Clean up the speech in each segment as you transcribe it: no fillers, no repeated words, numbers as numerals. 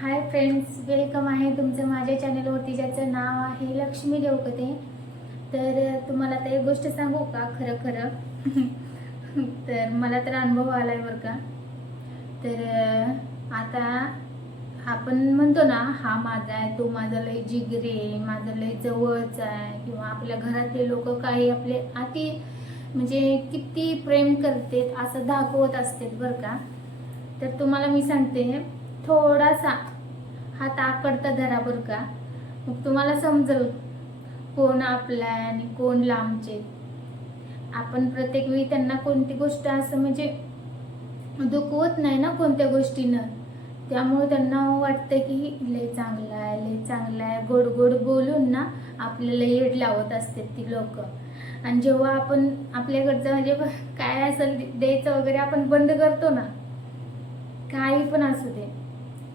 Hi friends, welcome आहे तुमचं माझ्या चॅनलवरती, ज्याचं नाव आहे लक्ष्मी देवकते. तर तुम्हाला आता एक गोष्ट सांगू का, खरं खरं तर मला तर अनुभव आलाय बरं का. तर आता आपण म्हणतो ना, हा माझा आहे, तो माझा लय जिगरी, माझा लय जवळचा आहे, किंवा आपल्या घरातले लोक काही आपले अति म्हणजे किती प्रेम करते असं दाखवत असते बरं का. तर तुम्हाला मी सांगते, थोडासा हात आकडता धरा बरं का, मग तुम्हाला समजेल कोण आपला आणि कोण लांबचे. आपण प्रत्येक वेळी त्यांना कोणती गोष्ट असं म्हणजे दुखवत नाही ना कोणत्या गोष्टीनं, त्यामुळे त्यांना वाटतं की लय चांगला आहे, लय चांगला आहे, गोड गोड बोलून ना आपल्याला येड लावत असते ती लोक. आणि जेव्हा आपण आपल्याकडचं म्हणजे काय असेल द्यायचं वगैरे आपण बंद करतो ना, काही पण असू दे,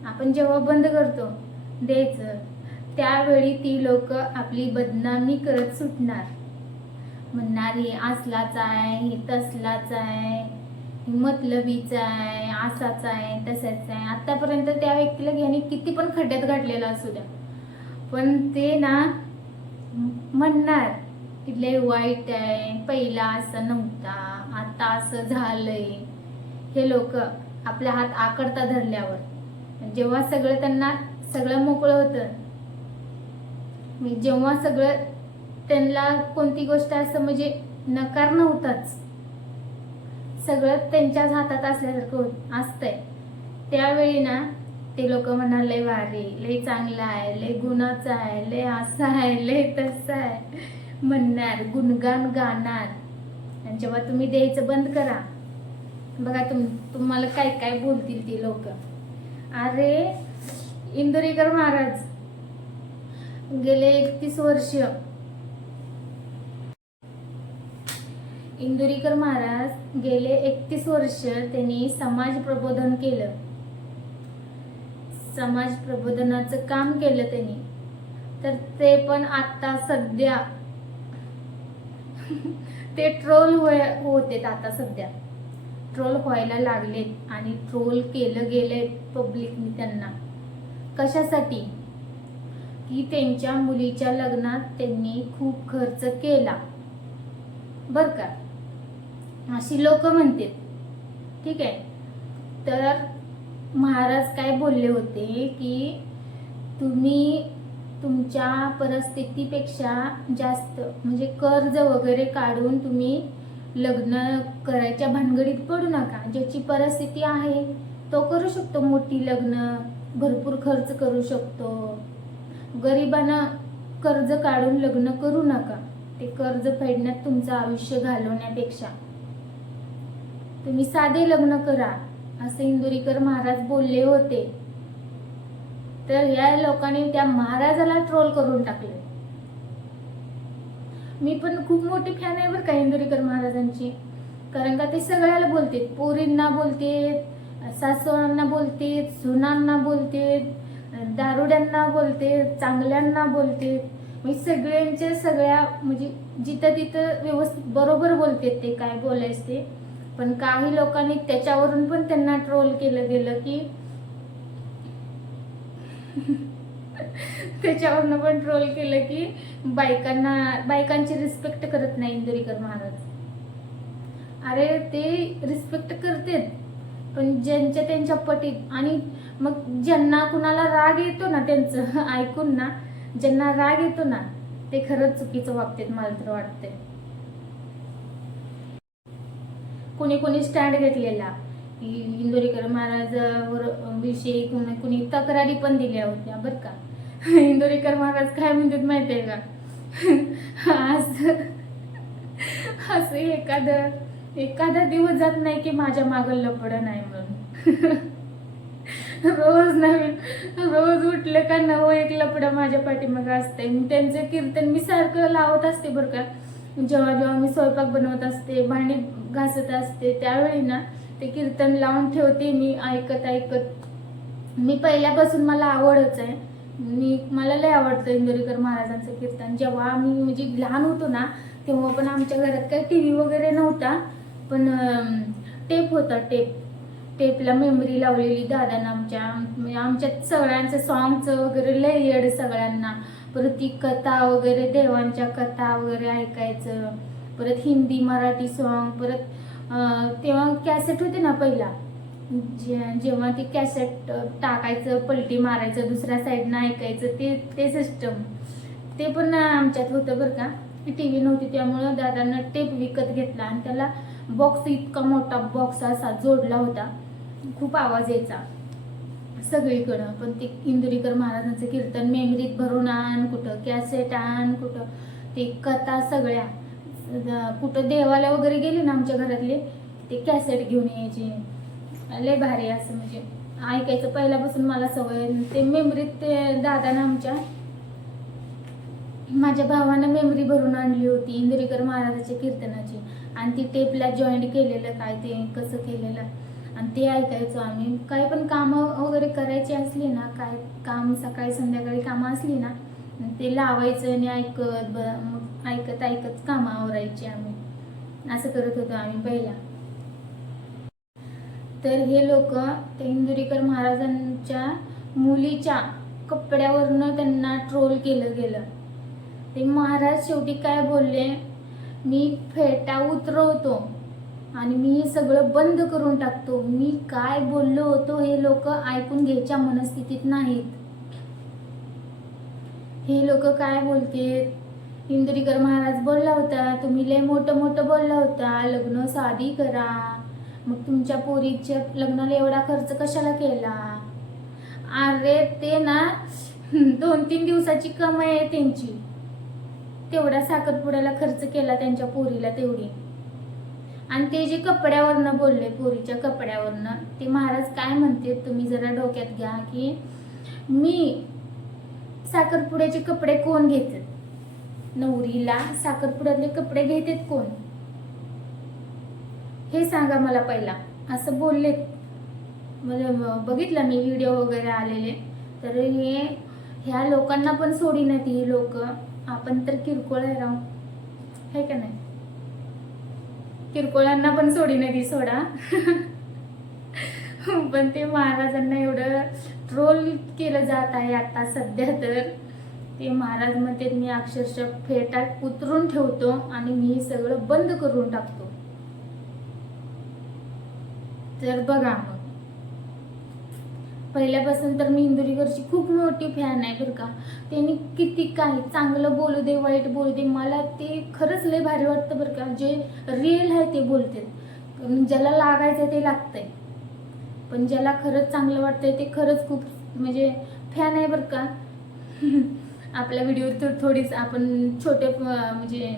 आपण जेव्हा बंद करतो द्यायचं, त्यावेळी ती लोक आपली बदनामी करत सुटणार. म्हणणार हे असलाच आहे, हे तसलाच आहे, हे मतलबीच आहे, असाच आहे, तसाच आहे. आतापर्यंत त्या व्यक्तीला घ्याने किती पण खड्ड्यात घातलेला असू द्या, पण ते ना म्हणणार की लय वाईट आहे, पहिला असं नव्हता, आता असं झालंय. हे लोक आपला हात आकडता धरल्यावर, जेव्हा सगळं त्यांना सगळं मोकळं होतं, जेव्हा सगळं त्यांना कोणती गोष्ट असं म्हणजे नकार नव्हताच, सगळं त्यांच्याच हातात असल्यासारखं असतंय, त्यावेळी ना ते लोक म्हणाल लय भारी, लय चांगला आहे, लय गुणाचा आहे, लय असं आहे, लय तसं आहे म्हणणार, गुणगान गाणार. आणि जेव्हा तुम्ही द्यायचं बंद करा, बघा तुम्हाला काय काय बोलतील ती लोक. अरे इंदुरीकर महाराज गेले 31 वर्ष, इंदुरीकर महाराज गेले 31 वर्ष त्यांनी समाज प्रबोधन केलं, समाज प्रबोधनाचं काम केलं त्यांनी. तर ते पण आता सध्या ते ट्रोल होते, आता सध्या ट्रोल व्हायला लागलेत आणि ट्रोल केलं गेले पब्लिकनी त्यांना. कशासाठी? की त्यांच्या मुलीच्या लग्नात त्यांनी खूप खर्च केला बर का, अशी लोक म्हणतात. ठीक आहे, तर महाराज काय बोलले होते की तुम्ही तुमच्या परिस्थितीपेक्षा जास्त म्हणजे कर्ज वगैरे काढून तुम्ही लग्न करायच्या भानगडीत पडू नका. ज्याची परिस्थिती आहे तो करू शकतो मोठी लग्न, भरपूर खर्च करू शकतो. गरिबांना कर्ज काढून लग्न करू नका, ते कर्ज फेडण्यात तुमचं आयुष्य घालवण्यापेक्षा तुम्ही साधे लग्न करा, असे इंदुरीकर महाराज बोलले होते. तर या लोकांनी त्या महाराजाला ट्रोल करून टाकले. मी पण खूप मोठी फॅन आहे बरं का इंदुरीकर महाराजांची, कारण का ते सगळ्याला बोलते, पोरींना बोलते, सासूंना बोलते, सुनांना बोलते, दारुड्यांना बोलते, चांगल्यांना बोलते, मी सगळ्यांच्या सगळ्या म्हणजे जिथं तिथं व्यवस्थित बरोबर बोलते ते काय बोलायचं ते. पण काही लोकांनी त्याच्यावरून पण त्यांना ट्रोल केलं गेलं की त्याच्यावरनं पण ट्रोल केलं की बायकांची रिस्पेक्ट करत नाही इंदुरीकर महाराज. अरे ते रिस्पेक्ट करतात, पण ज्यांच्या त्यांच्या पटीत. आणि मग ज्यांना कुणाला राग येतो ना त्यांचं ऐकून ना, ज्यांना राग येतो ना ते खरंच चुकीचं वागतात मला तर वाटतंय. कोणी कोणी स्टँड घेतलेला इंदुरीकर महाराजावर विषयी, कोणी तक्रारी पण दिल्या होत्या बरं का. इंदुरीकर महाराज काय म्हणतात माहितीये का, असं एखादा दिवस जात नाही की माझ्या मागं लपडं नाही म्हणून. रोज उठलं का नवं एक लपडं माझ्या पाठीमागं असते. त्यांचं कीर्तन मी सारखं लावत असते बरं का. जेव्हा जेव्हा मी स्वयंपाक बनवत असते, भांडी घासत असते, त्यावेळी ना ते कीर्तन लावून ठेवते मी, ऐकत ऐकत. मी पहिल्यापासून मला आवडच आहे, मला लय आवडतं इंदुरीकर महाराजांचं कीर्तन. जेव्हा आम्ही म्हणजे लहान होतो ना, तेव्हा पण आमच्या घरात काही टीव्ही वगैरे नव्हता, पण टेप होता, टेप. टेपला मेमरी लावलेली दादानं आमच्या. म्हणजे आमच्यात सगळ्यांचं सॉंगचं वगैरे लय येड सगळ्यांना. परत ती कथा वगैरे, देवांच्या कथा वगैरे ऐकायचं. परत हिंदी मराठी सॉन्ग. परत तेव्हा कॅसेट होते ना पहिला, जेव्हा ती कॅसेट टाकायचं, पलटी मारायचं, दुसऱ्या साईडनं ऐकायचं, ते सिस्टम ते पण आमच्यात होतं बरं का. टी व्ही नव्हती त्यामुळं दादांना टेप विकत घेतला आणि त्याला बॉक्स, इतका मोठा बॉक्स असा जोडला होता. खूप आवाज यायचा सगळीकडं. पण ते इंदुरीकर महाराजांचं कीर्तन मेमरीत भरून आण, कुठं कॅसेट आण, कुठं ते कथा सगळ्या. कुठं देवाला वगैरे गेले ना आमच्या घरातले, ते कॅसेट घेऊन यायचे. लय भारी असं म्हणजे ऐकायचं. पहिल्यापासून मला सवय. ते मेमरीत ते दादानं आमच्या, माझ्या भावानं मेमरी भरून आणली होती इंदुरीकर महाराजाच्या कीर्तनाची. आणि ती टेपला जॉईंट केलेलं, काय ते कसं केलेलं, आणि ते ऐकायचो आम्ही. काही पण कामं वगैरे करायची असली ना, काय काम सकाळी संध्याकाळी कामं असली ना, ते लावायचं आणि ऐकत ऐकत कामं आवरायची आम्ही. असं करत होतो आम्ही पहिला. तर हे लोक ते इंदुरीकर महाराजांच्या मुलीच्या कपड्यावरनं त्यांना ट्रोल केलं गेलं. ते महाराज शेवटी काय बोलले, मी फेटा उतरवतो आणि मी हे सगळं बंद करून टाकतो. मी काय बोललो होतो हे लोक ऐकून घ्यायच्या मनस्थितीत नाहीत. हे लोक काय बोलते, इंदुरीकर महाराज बोलला होता, तुम्ही लय मोठं मोठं बोलला होता, लग्न साधी करा, मग तुमच्या पोरीच्या लग्नाला एवढा खर्च कशाला केला. अरे ते ना 2-3 दिवसाची कमाई आहे त्यांची, तेवढा साखरपुड्याला खर्च केला त्यांच्या पोरीला तेवढी. आणि ते जे कपड्यावरनं बोलले, पोरीच्या कपड्यावरनं, ते महाराज काय म्हणते तुम्ही जरा डोक्यात घ्या, की मी साखरपुड्याचे कपडे कोण घेतात, नवरीला साखरपुड्यातले कपडे घेतात कोण, हे सांगा मला पहिला, असं बोललेत. म्हणजे बघितलं मी व्हिडिओ वगैरे आलेले. तर ह्या लोकांना पण सोडी नाहीत ही लोक. आपण तर किरकोळ आहे राव, है का नाही. किरकोळांना पण सोडी नाही ती सोडा. पण ते महाराजांना एवढं ट्रोल केलं जात आहे आता सध्या. तर ते महाराज म्हणते मी अक्षरशः फेटा उतरून ठेवतो आणि मी हे सगळं बंद करून टाकतो. तर बघा मग, पहिल्यापासून तर मी इंदुरीकरची खूप मोठी फॅन आहे बरं का. त्यांनी किती काही चांगलं बोलू दे, वाईट बोलू दे, मला ते खरंच लय भारी वाटतं बरं का. जे रिअल आहे ते बोलतात. ज्याला लागायचं ते लागतंय, पण ज्याला खरंच चांगलं वाटतंय ते खरंच खूप म्हणजे फॅन आहे बरं का. आपल्या व्हिडिओ तर थोडीच आपण म्हणजे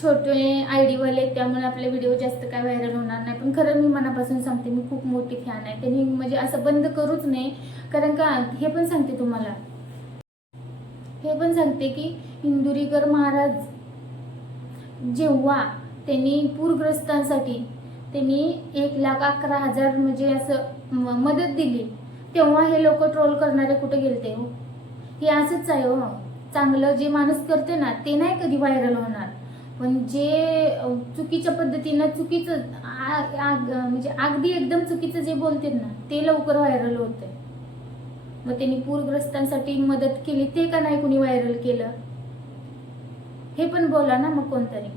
छोटे आयडीवाले, त्यामुळे आपले व्हिडिओ जास्त काय व्हायरल होणार नाही. पण खरं मी मनापासून सांगते, मी खूप मोठी फॅन आहे. त्यांनी म्हणजे असं बंद करूच नाही. कारण का हे पण सांगते तुम्हाला, हे पण सांगते की इंदुरीकर महाराज जेव्हा त्यांनी पूरग्रस्तांसाठी त्यांनी 1,11,000 म्हणजे असं मदत दिली, तेव्हा हे लोक ट्रोल करणारे कुठे गेलते हो. हे असंच आहे हो. चांगलं जे माणूस करते ना ते नाही कधी व्हायरल होणार, पण जे चुकीच्या पद्धतीनं चुकीचं म्हणजे अगदी एकदम चुकीचं जे बोलते ना ते लवकर व्हायरल होते. मग त्यांनी पूरग्रस्तांसाठी मदत केली, ते का नाही कुणी व्हायरल केलं, हे पण बोला ना मग कोणतरी.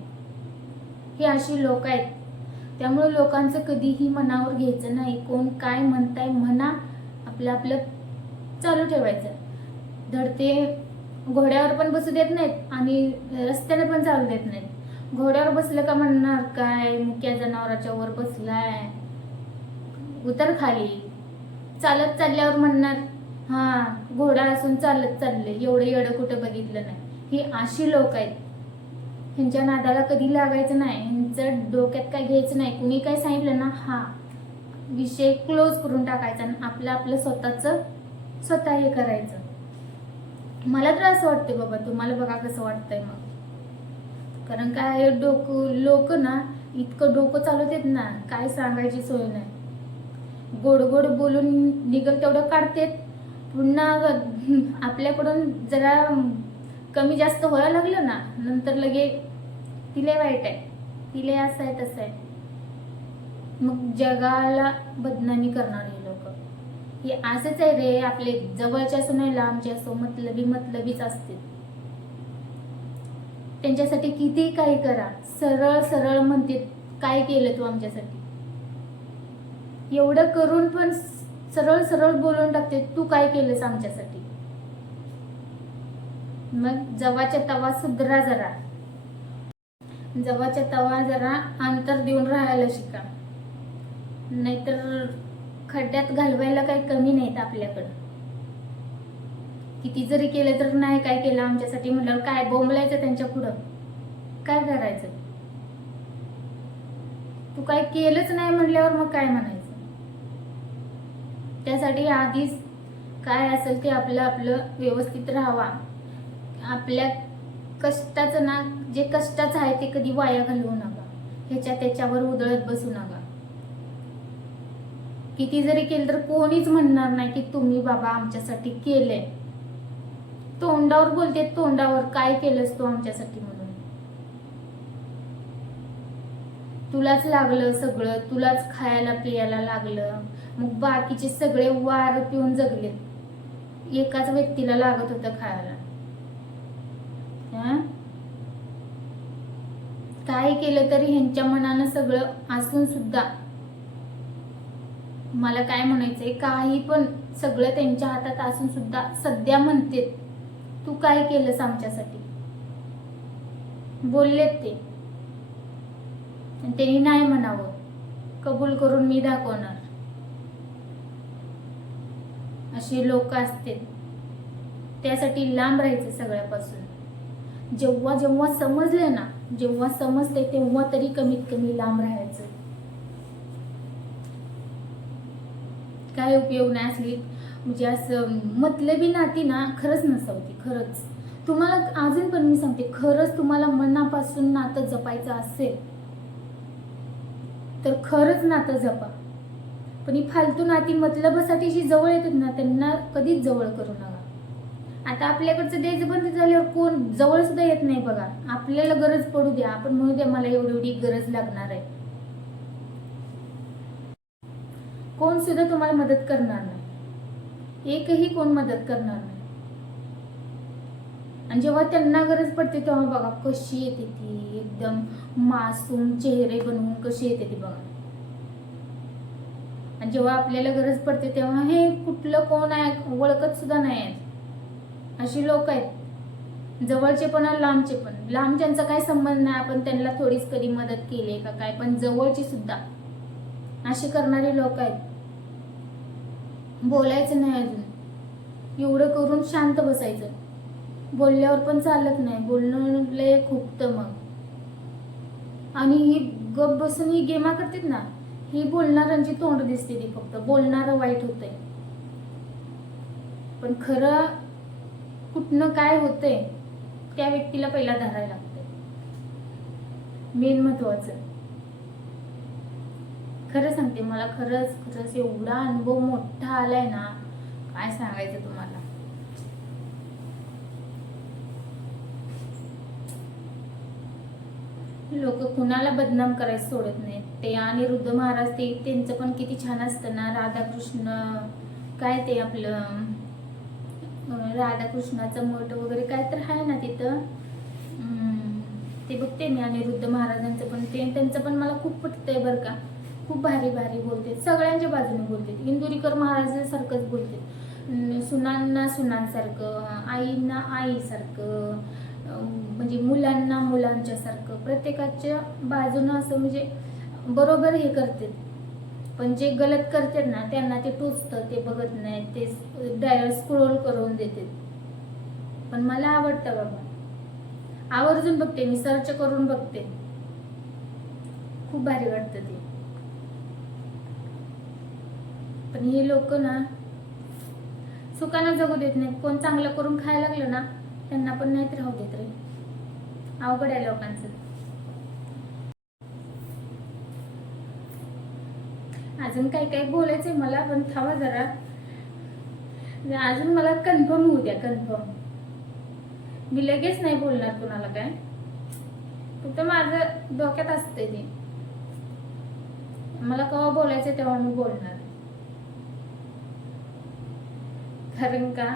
हे अशी लोक आहेत. त्यामुळे लोकांचं कधीही मनावर घ्यायचं नाही. कोण काय म्हणताय म्हणा, आपलं आपलं चालू ठेवायचं. धडते घोड्यावर पण बसू देत नाहीत आणि रस्त्याने पण चालू देत नाहीत. घोड्यावर बसलं का म्हणणार काय मुक्या जनावराच्या वर बसलाय, उतर खाली. चालत चालल्यावर म्हणणार हा घोडा असून चालत चालले, एवढं येडं कुठं बघितलं नाही. ही अशी लोक आहेत. ह्यांच्या नादाला कधी लागायचं नाही. ह्यांचं डोक्यात काय घ्यायचं नाही. कुणी काय सांगितलं ना, हा विषय क्लोज करून टाकायचा आणि आपलं आपलं स्वतः हे करायचं. मला तर असं वाटतं बाबा, तुम्हाला बघा कसं वाटतंय मग. कारण काय लोक ना इतकं डोकं चालवतात ना, काय सांगायची सोय नाही. गोड गोड बोलून निघल तेवढं काढतात. पुन्हा आपल्याकडून जरा कमी जास्त व्हायला लागलं ना, नंतर लगे तिले वाईट आहे, तिले असं आहे तसं आहे. मग जगाला बदनामी करणार हे लोक. हे असंच आहे रे, आपले जवळचे असो नाही लांबचे असो, मतलबीच असते. त्यांच्यासाठी किती काही करा, सरळ सरळ म्हणते काय केलं तू आमच्यासाठी. एवढं करून पण सरळ सरळ बोलून टाकते, तू काय केलंस आमच्यासाठी. मग जवाच्या तवा सुधरा जरा, जवाच्या तवा जरा अंतर देऊन राहायला शिका, नाहीतर खड्ड्यात घालवायला काही कमी नाहीत आपल्याकडं. किती जरी केलं तर नाही काय केलं आमच्यासाठी म्हटल्यावर काय बोंबलायचं त्यांच्या पुढं, काय करायचं. तू काय केलंच नाही म्हटल्यावर मग काय म्हणायचं. त्यासाठी आधीच काय असेल ते आपलं आपलं व्यवस्थित राहावा. आपल्या कष्टाचं ना, जे कष्टाचं आहे ते कधी वाया घालवू नका, त्याच्यावर उधळत बसू नका. किती जरी केलं तर कोणीच म्हणणार नाही की तुम्ही बाबा आमच्यासाठी केलंय. तोंडावर बोलते, तोंडावर काय केलंस तू आमच्यासाठी म्हणून. तुलाच लागलं सगळं, तुलाच खायला पियाला लागलं, मग बाकीचे सगळे वार पिऊन जगले, एकाच व्यक्तीला लागत होतं खायला. काय केलं तरी ह्यांच्या मनानं सगळं असून सुद्धा मला काय म्हणायचंय, काही पण सगळं त्यांच्या हातात असून सुद्धा सध्या म्हणते तू काय केलंस आमच्यासाठी. बोललेत ते, त्यांनी नाही म्हणावं, कबूल करून मी दाखवणार. अशी लोक असते, त्यासाठी लांब राहायचं सगळ्यापासून. जेव्हा जेव्हा समजले ना, जेव्हा समजते तेव्हा तरी कमीत कमी लांब राहायचं. काय उपयोग नाही असली म्हणजे असं मतलबी नाती ना खरंच नसावती. खरंच तुम्हाला अजून पण मी सांगते, खरंच तुम्हाला मनापासून नातं जपायचं असेल तर खरंच नातं जपा. पण ही फालतू नाती मतलबासाठी जी जवळ येतात ना, त्यांना कधीच जवळ करू नका. आता आपल्याकडचं द्यायचं बंद झाल्यावर कोण जवळ सुद्धा येत नाही बघा. आपल्याला गरज पडू द्या, आपण म्हणू द्या मला एवढी गरज लागणार आहे, कोण सुद्धा तुम्हाला मदत करणार नाही, एकही कोण मदत करणार नाही. आणि जेव्हा त्यांना गरज पडते तेव्हा बघा कशी येते ती, एकदम मासूम चेहरे बनवून कशी येते ती बघा. आणि जेव्हा आपल्याला गरज पडते तेव्हा हे कुठलं कोण आहे ओळखत सुद्धा नाही आहेत. अशी लोक आहेत, जवळचे पण आणि लांबचे पण. लांबच्यांचा काही संबंध नाही, आपण त्यांना थोडीच कधी मदत केली का काय, पण जवळची सुद्धा अशी करणारी लोक आहेत. बोलायचं नाही अजून, एवढं करून शांत बसायचं. बोलल्यावर पण चालत नाही, बोलणं लय खूपतं मग. आणि ही गप बसून ही गेमा करतात ना, ही बोलणाऱ्यांची तोंड दिसते ती, फक्त बोलणारं वाईट होतंय. पण खरं कुठनं काय होतंय त्या व्यक्तीला पहिला धरायला लागतंय, मेन महत्वाचं. खरं सांगते, मला खरंच एवढा अनुभव मोठा आलाय ना, काय सांगायचं तुम्हाला. लोक कुणाला बदनाम करायचं सोडत नाहीत. ते अनिरुद्ध महाराज ते त्यांचं पण किती छान असतं ना, राधाकृष्ण काय ते आपलं राधाकृष्णाचं मठ वगैरे काय तर आहे ना तिथं, ते बघते मी अनिरुद्ध महाराजांचं पण. ते त्यांचं पण मला खूप पटतंय बरं का, खूप भारी बोलते, सगळ्यांच्या बाजूने बोलते. इंदुरीकर महाराजांसारखंच बोलते, सुनांना सुनांसारखं, आईंना आईसारखं, म्हणजे मुलांना मुलांच्या सारखं, प्रत्येकाच्या बाजूनं असं म्हणजे बरोबर हे करते. पण जे गलत करतात ना त्यांना ते टोचतं, ते बघत नाही, ते डायरेक्ट स्क्रोल करून देते. पण मला आवडतं बाबा, आवर्जून बघते मी, सर्च करून बघते, खूप भारी वाटतं ते. पण हे लोक ना सुखानं जगू देत नाही. कोण चांगलं करून खायला लागलं ना त्यांना पण नाहीत राहू देत रे, अवघड आहे लोकांचं. अजून काही बोलायचंय मला, पण थांबा जरा, अजून मला कन्फर्म होऊ द्या, कन्फर्म. मी लगेच नाही बोलणार कुणाला काय, फक्त माझं डोक्यात असते ते. मला केव्हा बोलायचं तेव्हा मी बोलणार, कारण का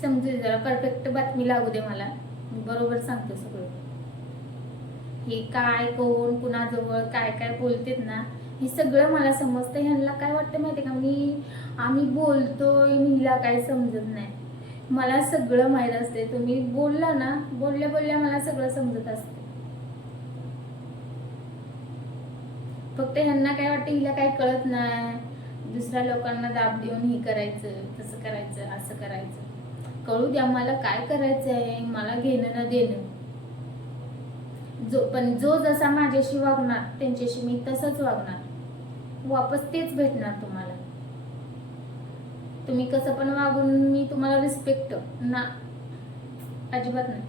समजू दे, जरा परफेक्ट बातमी लागू दे मला, मी बरोबर सांगते सगळं. हे काय कोण कुणाजवळ काय काय बोलतेत ना, हे सगळं मला समजतं. ह्यांना काय वाटतं माहिती का, आम्ही बोलतोय, हिला काय समजत नाही. मला सगळं माहीत असते. तुम्ही बोलला ना, बोलल्या बोलल्या मला सगळं समजत असते. फक्त ह्यांना काय वाटतं, हिला काय कळत नाही, दुसऱ्या लोकांना दाब देऊन हे करायचं, तसं करायचं, असं करायचं. कळू द्या मला काय करायचं आहे, मला घेणं ना देणं. जो जसा माझ्याशी वागणार त्यांच्याशी मी तसंच वागणार, वापस तेच भेटणार तुम्हाला. तुम्ही कसं पण वागून मी तुम्हाला रिस्पेक्ट ना, अजिबात नाही.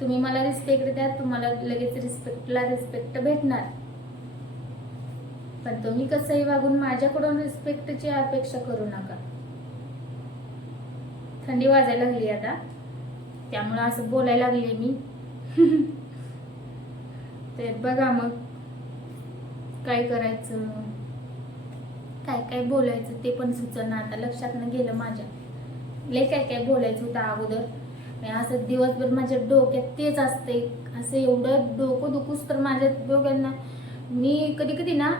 तुम्ही मला रिस्पेक्ट द्या, तुम्हाला लगेच रिस्पेक्ट भेटणार. पण तुम्ही कसंही वागून माझ्याकडून रिस्पेक्टची अपेक्षा करू नका. थंडी वाजायला लागली आता, त्यामुळे असं बोलायला लागले मी. तर बघा मग काय करायचं, काय काय बोलायचं ते पण सुचना आता, लक्षात न गेलं माझ्या. लय काय काय बोलायचं होतं अगोदर. असं दिवसभर माझ्या डोक्यात तेच असते. असं एवढं डोकं दुखूस तर माझ्या डोक्यांना मी कधी कधी ना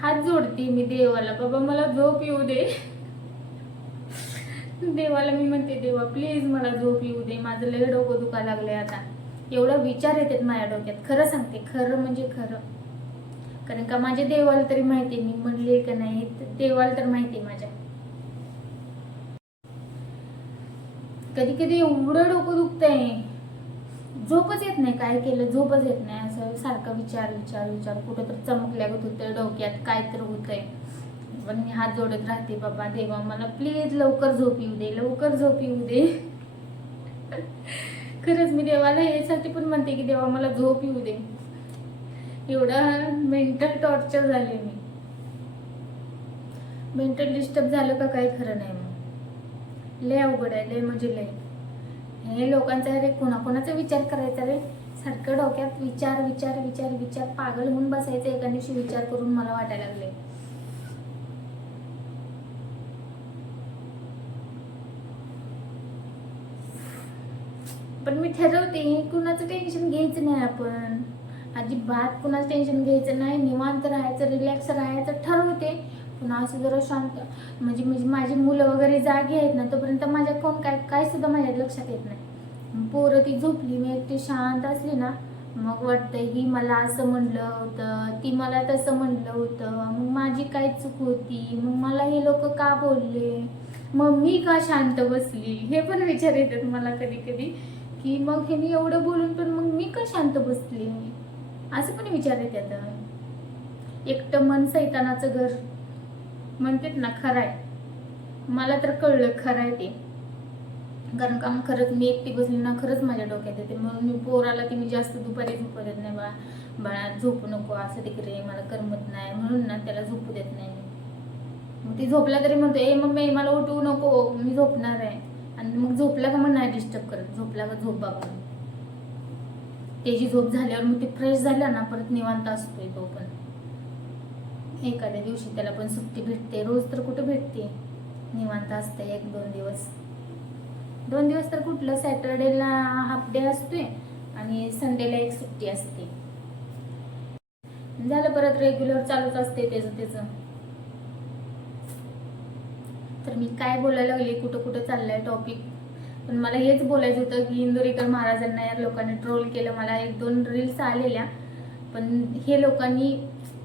हात जोडते मी देवाला, बाबा मला झोप येऊ दे. देवाला मी म्हणते, देवा प्लीज मला झोप येऊ दे, माझं लय डोकं दुखायला लागलंय आता. एवढं विचार येतात माझ्या डोक्यात, खरं सांगते, खरं म्हणजे खरं. कारण का माझ्या देवाला तरी माहिती मी म्हणले का नाही, देवाला तर माहिती माझ्या. कधी कधी एवढं डोकं दुखतंय, झोपच येत नाही. काय केलं झोपच येत नाही. असं सारखं विचार विचार विचार, कुठं तर चमकल्यागत होतं डोक्यात, काय तर होतंय. पण मी हात जोडत राहते, बाबा देवा मला प्लीज लवकर झोप येऊ दे, लवकर झोप येऊ दे. खरंच मी देवाला यासाठी पण म्हणते की देवा मला झोप येऊ दे. एवढं मेंटल टॉर्चर झाले मी, मेंटल डिस्टर्ब झालं का काही खरं नाही. मग लय अवघड आहे, लय म्हणजे लय. हे लोकांचा रे कोणाकोणाचा विचार करायचा रे, सारखं डोक्यात विचार विचार विचार विचार, पागल होऊन बसायचं एका दिवशी विचार करून मला वाटायला लागले. पण मी ठरवते कुणाचं टेन्शन घ्यायचं नाही, आपण अजिबात कुणाचं टेन्शन घ्यायचं नाही, निवांत राहायचं, रिलॅक्स राहायचं ठरवते. पण असं जरा शांत, म्हणजे माझी मुलं वगैरे जागी आहेत ना, तोपर्यंत माझ्या कोण काय सुद्धा माझ्या लक्षात येत नाही. पोरं ती झोपली, मी एकटी शांत असली ना, मग वाटतंय ही मला असं म्हणलं होतं, ती मला तसं म्हणलं होतं, मग माझी काय चूक होती, मग मला हे लोक का बोलले, मग मी का शांत बसली, हे पण विचार येतात मला कधी कधी. की मग हे मी एवढं बोलून पण मग मी का शांत बसली, असं पण विचार येतात. एकटं मन सैतानाचं घर म्हणतात ना, खरं आहे. मला तर कळलं खरं आहे ते. कारण का खरंच मी एकटी बसली ना, खरंच माझ्या डोक्यात येते. म्हणून मी पोराला ती मी जास्त दुपारी झोपू देत नाही. बाळा झोपू नको असं तिकडे, मला करमत नाही म्हणून ना त्याला झोपू देत नाही मी. मग ती झोपला तरी म्हणतो, ए मम्मी मला उठवू नको, मी झोपणार आहे. आणि मग झोपला का मग नाही डिस्टर्ब करत, झोपला का झोप बाबा. त्याची झोप झाल्यावर मग ते फ्रेश झाला ना, परत निवांत असतोय तो पण. एखाद्या दिवशी त्याला पण सुट्टी भेटते, रोज तर कुठे भेटते, निवांत असते 1-2 दिवस. 2 दिवस तर कुठलं, सॅटर्डेला हाफ डे असतोय आणि संडेला एक सुट्टी असते. झालं, परत रेग्युलर चालूच असते त्याचं. तर मी काय बोलायला लागले, कुठं कुठं चाललंय टॉपिक. पण मला हेच बोलायचं होतं की इंदोरीकर महाराजांना या लोकांनी ट्रोल केलं. मला 1-2 रील्स आलेल्या, पण हे लोकांनी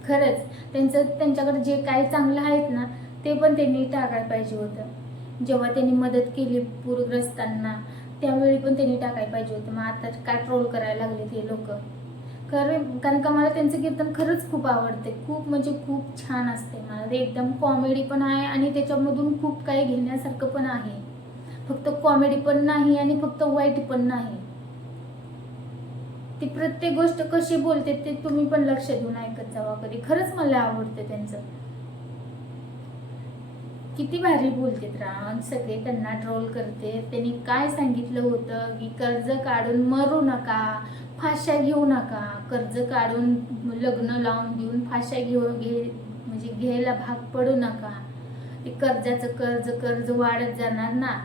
खरंच त्यांच्याकडे जे काही चांगलं आहेत ना, ते पण त्यांनी टाकायला पाहिजे होतं. जेव्हा त्यांनी मदत केली पूरग्रस्तांना, त्यावेळी पण त्यांनी टाकायला पाहिजे होतं. मग आता काय ट्रोल करायला लागले ते लोक. कारण का मला त्यांचं कीर्तन खरंच खूप आवडते, खूप म्हणजे खूप छान असते. मला ते एकदम कॉमेडी पण आहे आणि त्याच्यामधून खूप काही घेण्यासारखं पण आहे. फक्त कॉमेडी पण नाही आणि फक्त वाईट पण नाही. ती प्रत्येक गोष्ट कशी बोलते ते तुम्ही पण लक्ष देऊन ऐकत जावा कधी. खरंच मला आवडते त्यांचं, किती भारी बोलतेत राम. सगळे त्यांना ट्रोल करते. त्यांनी काय सांगितलं होतं की कर्ज काढून मरू नका, फाश्या घेऊ नका, कर्ज काढून लग्न लावून देऊन फाश्या म्हणजे घ्यायला भाग पडू नका. ते कर्जाचं कर्ज वाढत जाणार ना.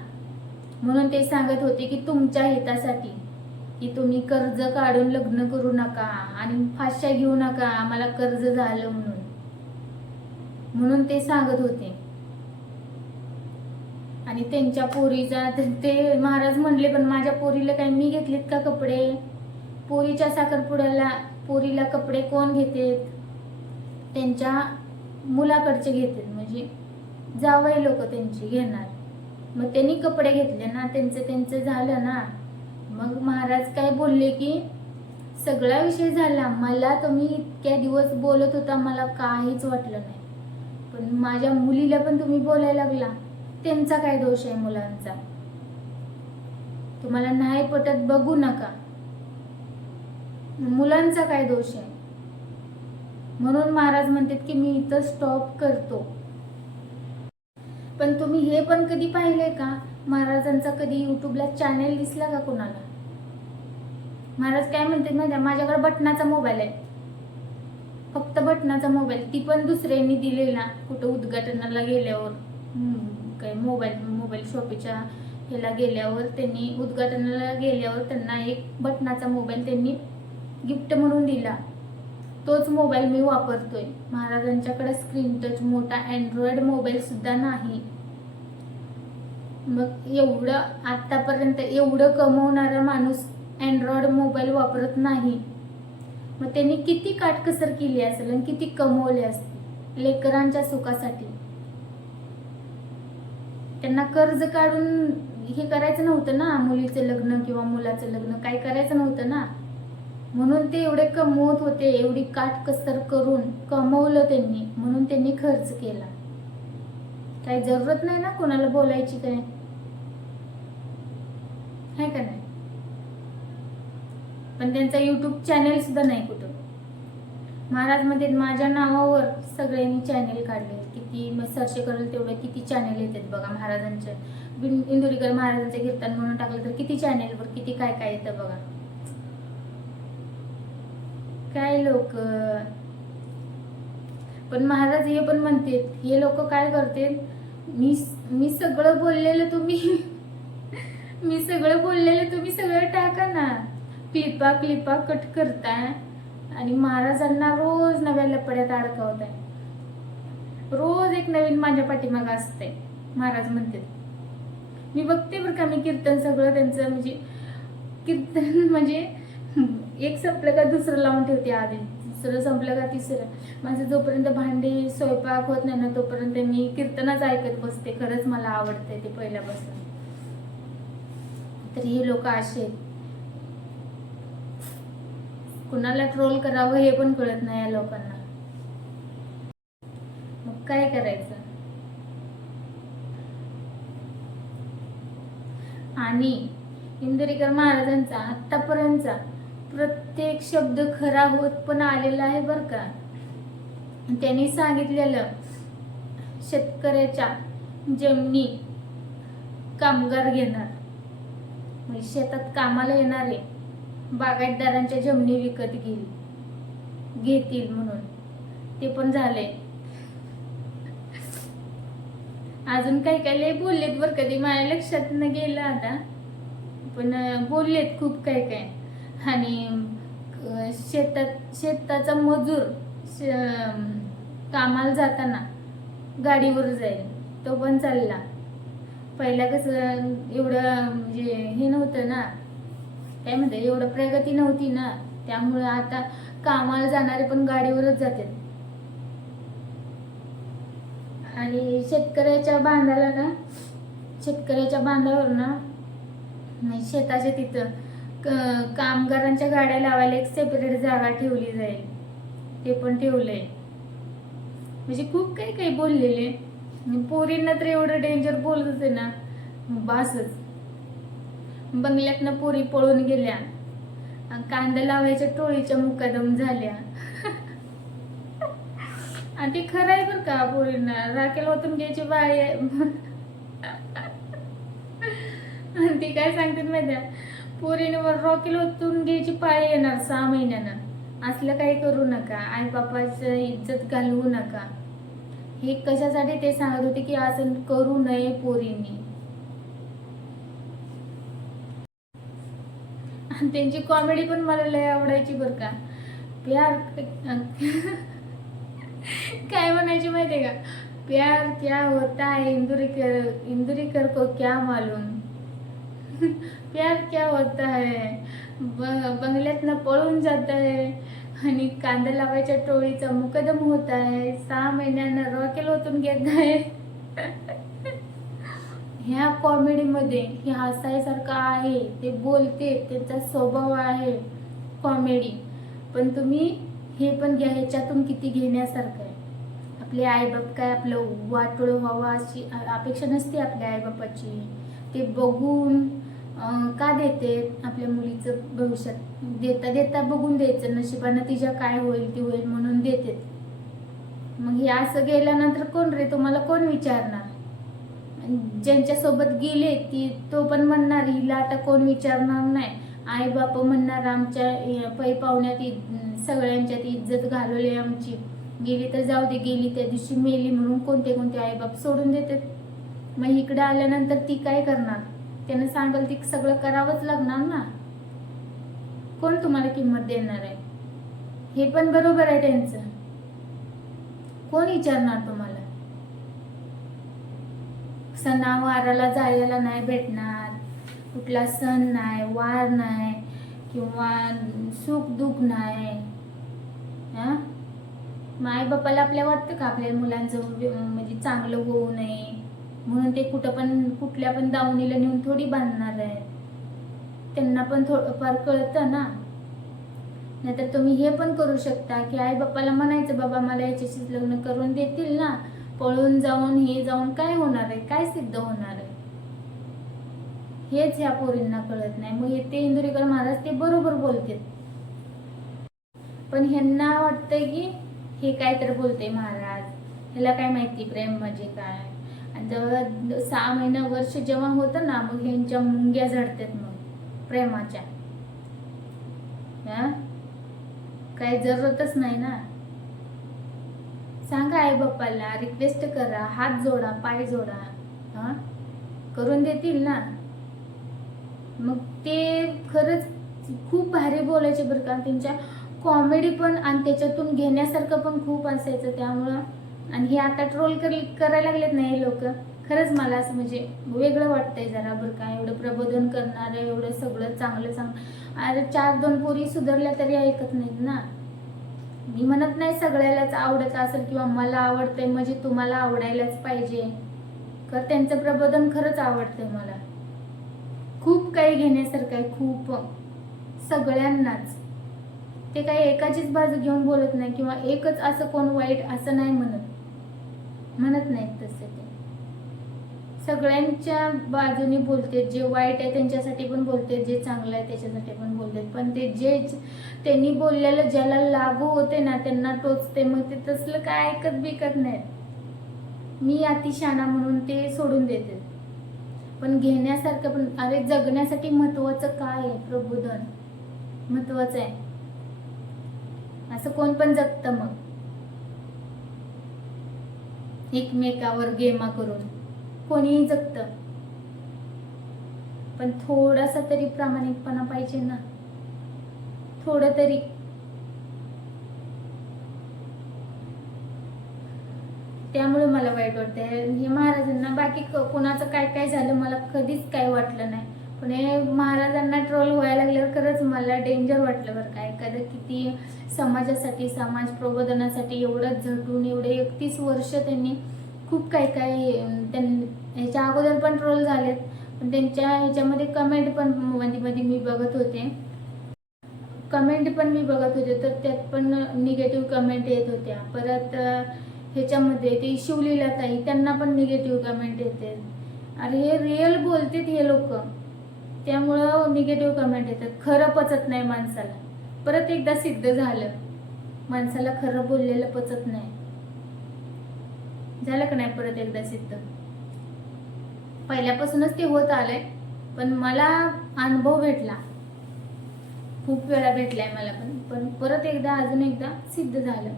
म्हणून ते सांगत होते की तुमच्या हितासाठी की तुम्ही कर्ज काढून लग्न करू नका आणि फाश्या घेऊ नका आम्हाला कर्ज झालं म्हणून ते सांगत होते. आणि त्यांच्या पोरीचा ते महाराज म्हणले, पण माझ्या पोरीला काय मी घेतलेत का कपडे? पोरीच्या साखरपुड्याला पोरीला कपडे कोण घेतात? त्यांच्या मुलाकडचे घेतात, म्हणजे जावई लोक त्यांची घेणार. मग त्यांनी कपडे घेतले ना, त्यांचं झालं ना. मग महाराज काय बोलले की सगळा विषय झाला, मला तुम्ही इतक्या दिवस बोलत होता, मला काहीच वाटलं नाही, पण माझ्या मुलीला पण तुम्ही बोलायला लागला. त्यांचा काय दोष आहे? मुलांचा. तुम्हाला नाही पटत बघू नका, मुलांचा काय दोष आहे? म्हणून महाराज म्हणतात की मी इथं स्टॉप करतो. पण तुम्ही हे पण कधी पाहिले का, महाराजांचा कधी युट्यूबला चॅनल दिसला का कोणाला? महाराज काय म्हणतात माहिती आहे, माझ्याकडे बटनाचा मोबाईल आहे, फक्त बटनाचा मोबाईल, ती पण दुसऱ्यांनी दिलेला. कुठं उद्घाटनाला गेल्यावर, काय मोबाईल शॉपीच्या ह्याला गेल्यावर, त्यांनी उद्घाटनाला गेल्यावर त्यांना एक बटनाचा मोबाईल त्यांनी गिफ्ट म्हणून दिला. तोच मोबाईल मी वापरतोय. महाराजांच्याकडे स्क्रीन टच मोठा अँड्रॉइड मोबाईल सुद्धा नाही. मग एवढं आतापर्यंत एवढं कमवणारा माणूस अँड्रॉइड मोबाईल वापरत नाही. मग त्यांनी किती काटकसर केली असेल आणि किती कमवले असते लेकरांच्या सुखासाठी. त्यांना कर्ज काढून हे करायचं नव्हतं ना, मुलीचं लग्न किंवा मुलाचं लग्न काय करायचं नव्हतं ना. म्हणून ते एवढे कमवत होते, एवढी काटकसर करून कमवलं त्यांनी, म्हणून त्यांनी खर्च केला. काही जरूरत नाही ना कोणाला बोलायची, काय आहे का नाही? पण त्यांचा युट्यूब चॅनेल सुद्धा नाही कुठं. महाराज मध्ये माझ्या नावावर सगळ्यांनी चॅनेल काढले, किती मग सर्च करेल तेवढे किती चॅनेल येतात बघा. महाराजांच्या इंदुरीकर महाराजांचे कीर्तन म्हणून टाकलं तर किती चॅनेलवर किती काय काय येतं बघा. काय लोक. पण महाराज हे पण म्हणतात, हे लोक काय करतात, मी सगळं बोललेलं तुम्ही मी सगळं बोललेलं तुम्ही सगळं टाका ना, क्लिपा कट करताय आणि महाराजांना रोज नव्या लपड्यात अडकवताय. रोज एक नवीन माझ्या पाठीमागं असते. महाराज म्हणतात, मी बघते बरं का, मी कीर्तन सगळं त्यांचं म्हणजे कीर्तन म्हणजे एक संपलं का दुसरं लावून ठेवते, आधी दुसरं संपलं का तिसरं. माझं जोपर्यंत भांडी स्वयंपाक होत नाही ना तोपर्यंत मी कीर्तनच ऐकत बसते. खरंच मला आवडते ते पहिल्यापासून. तर हे लोक असे, कुणाला ट्रोल करावं हे पण कळत नाही या लोकांना. मग काय करायचं? आणि इंदुरीकर महाराजांचा आतापर्यंतचा प्रत्येक शब्द खरा होत पण आलेला आहे बर का. त्यांनी सांगितलेलं, शेतकऱ्याच्या जमिनी कामगार घेणार, म्हणजे शेतात कामाला येणारे बागायतदारांच्या जमिनी विकत घेतील म्हणून ते पण झाले. अजून काही काही लय बोललेत बरं, कधी माझ्या लक्षात न गेलं आता, पण बोललेत खूप काय काय. आणि शेताचा मजूर कामाला जाताना गाडीवर जाईल, तो पण चालला. पहिला कसं एवढं म्हणजे हे नव्हतं ना, काय म्हणते, एवढं प्रगती नव्हती ना, त्यामुळे आता कामाला जाणारे पण गाडीवरच जातात. आणि शेतकऱ्याच्या बांधावर ना शेताच्या तिथं कामगारांच्या गाड्या लावायला एक सेपरेट जागा ठेवली जाईल, ते पण ठेवलंय. म्हणजे खूप काही काही बोललेले. पोरींना तर एवढं डेंजर बोलत होते ना, बासच. बंगल्यातनं पोरी पळून गेल्या, कांदा लावायच्या टोळीच्या मुकादम झाल्या. आणि ते खरं आहे बरं का, पोरींना राखेल ओतून घ्यायची बाळी आहे. आणि ती काय सांगतात माहिती आहे, पोरींवर रॉकेल ओतून घ्यायची पाळी येणार 6 महिन्यानं. असलं काही करू नका, आई बापाचं इज्जत घालवू नका. हे कशासाठी ते सांगत होते की असं करू नये पोरींनी. त्यांची कॉमेडी पण मला लय आवडायची बरं का. प्यार काय म्हणायची माहितीये का, प्यार क्या होता है इंदुरीकर को क्या मालूम. प्यार क्या होता है, बंगल्यातनं पळून जात आहे आणि कांदा लावायच्या टोळीचा मुकदम होत आहे, 6 महिन्यानं रॉकेल ओतून घेत आहे. ह्या कॉमेडीमध्ये हे हसायसारखं आहे, ते बोलते, त्यांचा स्वभाव आहे कॉमेडी. पण तुम्ही हे पण घ्या, ह्याच्यातून किती घेण्यासारखं आहे. आपले आईबाप काय आपलं वाटोळं व्हावं अशी अपेक्षा नसते आपल्या आईबापाची. ते बघून का देते, आपल्या मुलीचं भविष्यात देता देता बघून द्यायचं, नशिबानं तिच्या काय होईल ती होईल म्हणून देते. मग हे असं गेल्यानंतर कोण रे, तुम्हाला कोण विचारणार. ज्यांच्या सोबत गेले तो पण म्हणणार हिला आता कोण विचारणार नाही. आई बाप म्हणणार आमच्या पै पाहुण्यात सगळ्यांच्यात इज्जत घालवली आमची, गेली तर जाऊ दे, गेली त्या दिवशी मेली म्हणून कोणते कोणते आई बाप सोडून देतात. मग इकडे आल्यानंतर ती काय करणार, त्यानं सांगाल ती सगळं करावंच लागणार ना. कोण तुम्हाला किंमत देणार आहे. हे पण बरोबर आहे त्यांचं, कोण विचारणार तुम्हाला. सणावाराला जायला नाही भेटणार, कुठला सण नाही, वार नाही, किंवा सुख दुःख नाही. आई बापाला आपल्या वाटतं का आपल्या मुलांचं म्हणजे चांगलं होऊ नये म्हणून ते कुठल्या पण दावणीला नेऊन थोडी बांधणार आहे. त्यांना पण थोडंफार कळतं ना. नाहीतर तुम्ही हे पण करू शकता की आई बापाला म्हणायचं बाबा मला याच्याशीच लग्न करून देतील ना, पळून जाऊन हे जाऊन काय होणार आहे, काय सिद्ध होणार आहे. हेच ह्या पोरींना कळत नाही. मग ते इंदुरीकर महाराज ते बरोबर बोलतात, पण ह्यांना वाटतंय की हे काय तर बोलते महाराज, ह्याला काय माहिती प्रेम म्हणजे काय. आणि जेव्हा 6 महिना वर्ष जेव्हा होतं ना, मग ह्यांच्या मुंग्या झडतात मग प्रेमाच्या. काही जरूरतच नाही ना. सांगा आई बाप्पाला, रिक्वेस्ट करा, हात जोडा, पाय जोडा, करून देतील ना. मग ते खरंच खूप भारी बोलायचे बरं का. त्यांच्या कॉमेडी पण आणि त्याच्यातून घेण्यासारखं पण खूप असायचं. त्यामुळं आणि हे आता ट्रोल करायला लागलेत ना हे लोक. खरंच मला असं म्हणजे वेगळं वाटतंय जरा बरं का. एवढं प्रबोधन करणारं, एवढं सगळं चांगलं अरे 4-2 पोरी सुधारल्या तरी ऐकत नाहीत ना. मी म्हणत नाही सगळ्यालाच आवडत असेल किंवा मला आवडतंय म्हणजे तुम्हाला आवडायलाच पाहिजे. तर त्यांचं प्रबोधन खरंच आवडतंय मला. खूप काही घेण्यासारखं आहे, खूप सगळ्यांनाच. ते काही एकाचीच बाजू घेऊन बोलत नाही किंवा एकच असं कोण वाईट असं नाही म्हणत नाहीत. तसे ते सगळ्यांच्या बाजूने बोलते. जे वाईट आहे त्यांच्यासाठी पण बोलते, जे चांगलं आहे त्याच्यासाठी पण बोलते. पण ते जे त्यांनी बोललेलं ज्याला लागू होते ना त्यांना टोचते. मग ते तसलं काय ऐकत बिकत नाहीत. मी अतिशहाणा म्हणून ते सोडून देते. पण घेण्यासारखं पण, अरे जगण्यासाठी महत्वाचं काय आहे, प्रबोधन महत्वाचं आहे. असं कोण पण जगतं मग एकमेकावर गेमा करून, कोणीही जगतं. पण थोडासा तरी प्रामाणिकपणा पाहिजे ना, थोडं तरी. त्यामुळे मला वाईट वाटतंय हे महाराजांना. बाकी कोणाचं काय काय झालं मला कधीच काय वाटलं नाही, पण हे महाराजांना ट्रोल व्हायला लागल्यावर खरंच मला डेंजर वाटलं बरं का. एखादं किती समाजासाठी, समाज प्रबोधनासाठी एवढं झटून एवढे 31 वर्ष त्यांनी खूप काय काय ह्याच्या अगोदर पण ट्रोल झालेत. पण त्यांच्या ह्याच्यामध्ये कमेंट पण मध्ये मी बघत होते, तर त्यात पण निगेटिव्ह कमेंट येत होत्या. परत ह्याच्यामध्ये ते शिवलीला ताई, त्यांना पण निगेटिव्ह कमेंट येते. अरे हे रिअल बोलतात हे लोक, त्यामुळं निगेटिव्ह कमेंट येतात. खरं पचत नाही माणसाला. परत एकदा सिद्ध झालं, माणसाला खरं बोललेलं पचत नाही. झालं का नाही परत एकदा सिद्ध. पहिल्यापासूनच ते होत आलंय, पण मला अनुभव भेटला खूप वेळा भेटलाय मला पण परत एकदा अजून एकदा सिद्ध झालं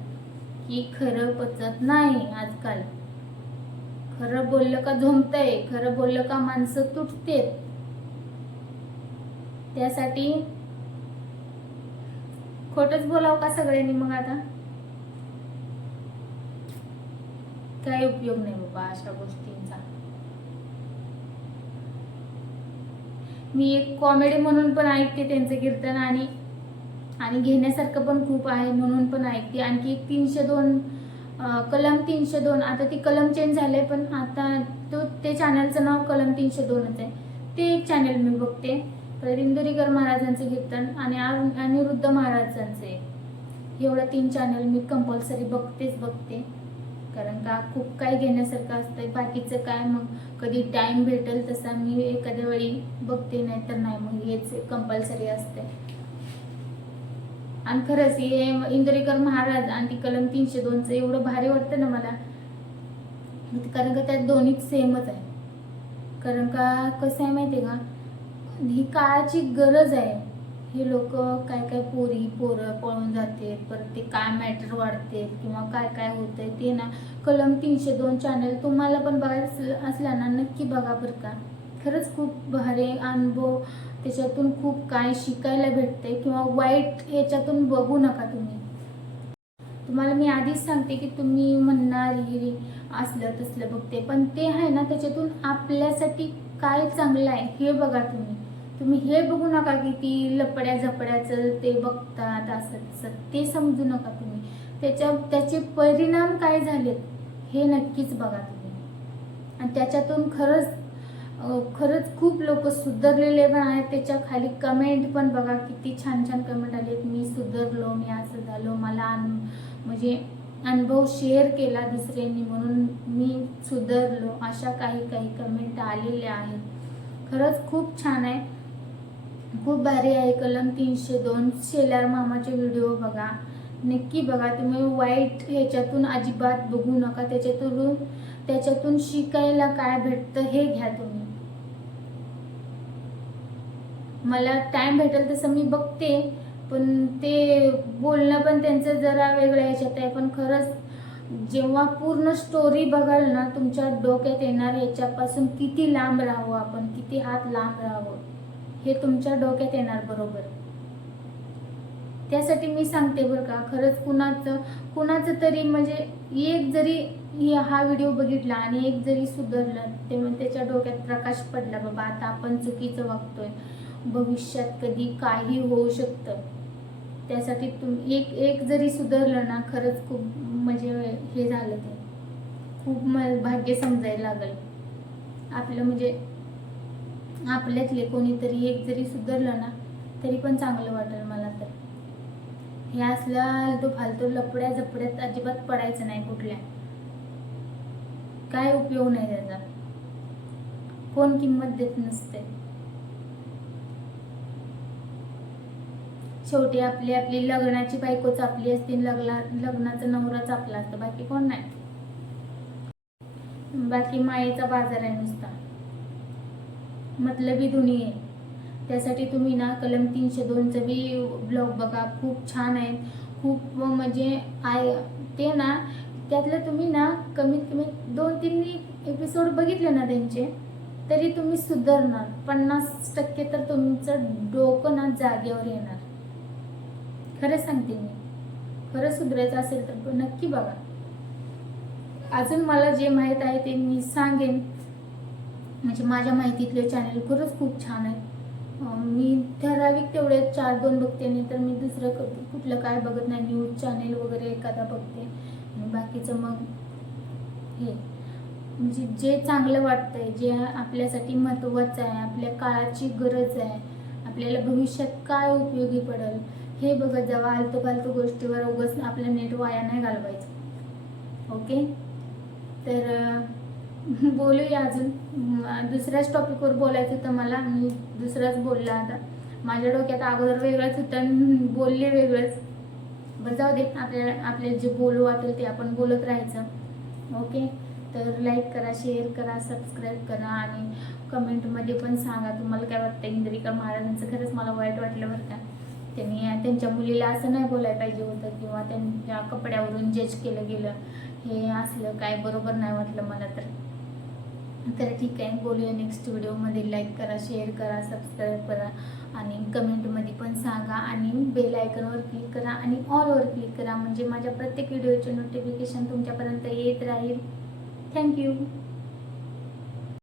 की खरं पचत नाही आजकाल. खरं बोललं का झोंबतंय, खरं बोललं का माणसं तुटतेत. त्यासाठी खोटच बोलाव का सगळ्यांनी मग आता? काही उपयोग नाही बाबा अशा गोष्टींचा. मी एक कॉमेडी म्हणून पण ऐकते त्यांचं कीर्तन आणि घेण्यासारखं पण खूप आहे म्हणून पण ऐकते. आणखी एक 302 कलम 302, आता ती कलम चेंज झाले पण आता ते चॅनलचं नाव कलम 302च आहे. ते एक चॅनल मी बघते. परत इंदुरीकर महाराजांचं कीर्तन आणि अनिरुद्ध महाराजांचं एवढं 3 चॅनल मी कंपल्सरी बघते. कारण का खूप काही घेण्यासारखं असतंय. बाकीचं काय मग कधी टाइम भेटेल तसा मी एखाद्या वेळी बघते, नाही तर नाही, मग हेच कंपल्सरी असते. आणि खरंच हे इंदुरीकर महाराज आणि ती कलम 302चं एवढं भारी वाटतं ना मला, कारण का त्यात दोन्ही सेमच आहे. कारण का कसं आहे माहिती आहे का, ही काळाची गरज आहे. हे लोक काय पोरं पळून जाते, परत ते काय मॅटर वाढते किंवा काय होतंय ते ना. कलम 302 चॅनल तुम्हाला पण बघायचं असला ना नक्की बघा बरं का. खरंच खूप भारी अनुभव, त्याच्यातून खूप काय शिकायला भेटते किंवा वाईट ह्याच्यातून बघू नका तुम्ही. तुम्हाला मी आधीच सांगते की तुम्ही म्हणणार हे असलं तसलं बघते, पण ते आहे ना त्याच्यातून आपल्यासाठी काय चांगलं आहे हे बघा तुम्ही हे बघू नका की ती लपड्या झपड्याचं ते बघतात असं तसं, ते समजू नका तुम्ही. त्याचे परिणाम काय झालेत हे नक्कीच बघा तुम्ही. आणि त्याच्यातून खरंच खूप लोक सुधारलेले पण आहेत. त्याच्या खाली कमेंट पण बघा, किती छान कमेंट आलेत. मी सुधारलो, मी असं झालो, मला म्हणजे अनुभव शेअर केला दुसऱ्यांनी म्हणून मी सुधारलो, अशा काही कमेंट आलेल्या आहेत. खरंच खूप छान आहे, खूप भारी आहे. कलम 302 शेलार मामाचे व्हिडिओ बघा, नक्की बघा तुम्ही. वाईट ह्याच्यातून अजिबात बघू नका. त्याच्यातून शिकायला काय भेटतं हे घ्या तुम्ही. मला टाइम भेटेल तसं मी बघते, पण ते बोलणं पण त्यांचं जरा वेगळं ह्याच्यात आहे. पण खरंच जेव्हा पूर्ण स्टोरी बघाल ना, तुमच्या डोक्यात येणार ह्याच्यापासून किती लांब राहावं आपण, किती हात लांब राहावं हे तुमच्या डोक्यात येणार बरोबर. त्यासाठी मी सांगते बरं का, खरंच कुणाचं तरी म्हणजे एक जरी हा व्हिडिओ बघितला आणि एक जरी सुधारलं, तेव्हा त्याच्या डोक्यात प्रकाश पडला, बाबा आता आपण चुकीचं वागतोय, भविष्यात कधी काही होऊ शकतं. त्यासाठी तुम्ही एक जरी सुधारलं ना, खरंच खूप म्हणजे हे झालं, ते खूप भाग्य समजायला लागल आपलं. म्हणजे आपल्यातले कोणीतरी एक जरी सुधारलं ना तरी पण चांगलं वाटेल मला. तर हे असल्या फालतू लपड्या झपड्यात अजिबात पडायचं नाही. कुठल्या काय उपयोग नाही त्याचा, कोण किंमत देत नसते. शेवटी आपली लग्नाची बायकोच आपली असते, लग्नाचा नवराच आपला असतं, बाकी कोण नाही. बाकी मायेचा बाजार आहे नुसता, मतलबी दुनिया आहे. त्यासाठी तुम्ही ना कलम 302चं बी ब्लॉग बघा, खूप छान आहे. खूप म्हणजे ते ना त्यातलं तुम्ही ना कमीत कमी 2-3 एपिसोड बघितले ना त्यांचे, तरी तुम्ही सुधारणार 50%. तर तुमचं डोकं ना जागेवर येणार. खरं सांगते मी, खरं सुधारायचं असेल तर नक्की बघा. अजून मला जे माहीत आहे ते मी सांगेन. म्हणजे माझ्या माहितीतले चॅनल खरंच खूप छान आहे. मी ठराविक तेवढे 4-2 बघते, नाही तर मी दुसरं कुठलं काय बघत नाही. न्यूज चॅनल वगैरे एखादा बघते आणि बाकीचं मग हे म्हणजे जे चांगलं वाटतंय, जे आपल्यासाठी महत्त्वाचं आहे, आपल्या काळाची गरज आहे, आपल्याला भविष्यात काय उपयोगी पडेल हे बघत जावा. फालतू गोष्टीवर उगाच आपलं नेट वाया नाही घालवायचं. ओके, तर बोलूया अजून. दुसऱ्याच टॉपिकवर बोलायचं होतं मला, मी दुसराच बोलला. आता माझ्या डोक्यात अगोदर वेगळंच होतं, बोलले वेगळंच. बरं जाऊ दे, आपल्याला जे बोलू वाटेल ते आपण बोलत राहायचं. ओके, तर लाईक करा, शेअर करा, सबस्क्राईब करा आणि कमेंटमध्ये पण सांगा तुम्हाला काय वाटतं इंदुरीकर महाराजांचं. खरंच मला वाईट वाटलं बरं का. त्यांनी त्यांच्या मुलीला असं नाही बोलायला पाहिजे होतं किंवा त्यांच्या कपड्यावरून जज केलं गेलं. हे असलं काय बरोबर नाही वाटलं मला तर ठीक आहे. बोलूया नेक्स्ट व्हिडिओमध्ये. लाईक करा, शेअर करा, सबस्क्राईब करा आणि कमेंटमध्ये पण सांगा आणि बेल आयकॉनवर क्लिक करा आणि ऑलवर क्लिक करा म्हणजे माझ्या प्रत्येक व्हिडिओचे नोटिफिकेशन तुमच्यापर्यंत येत राहील. थँक्यू.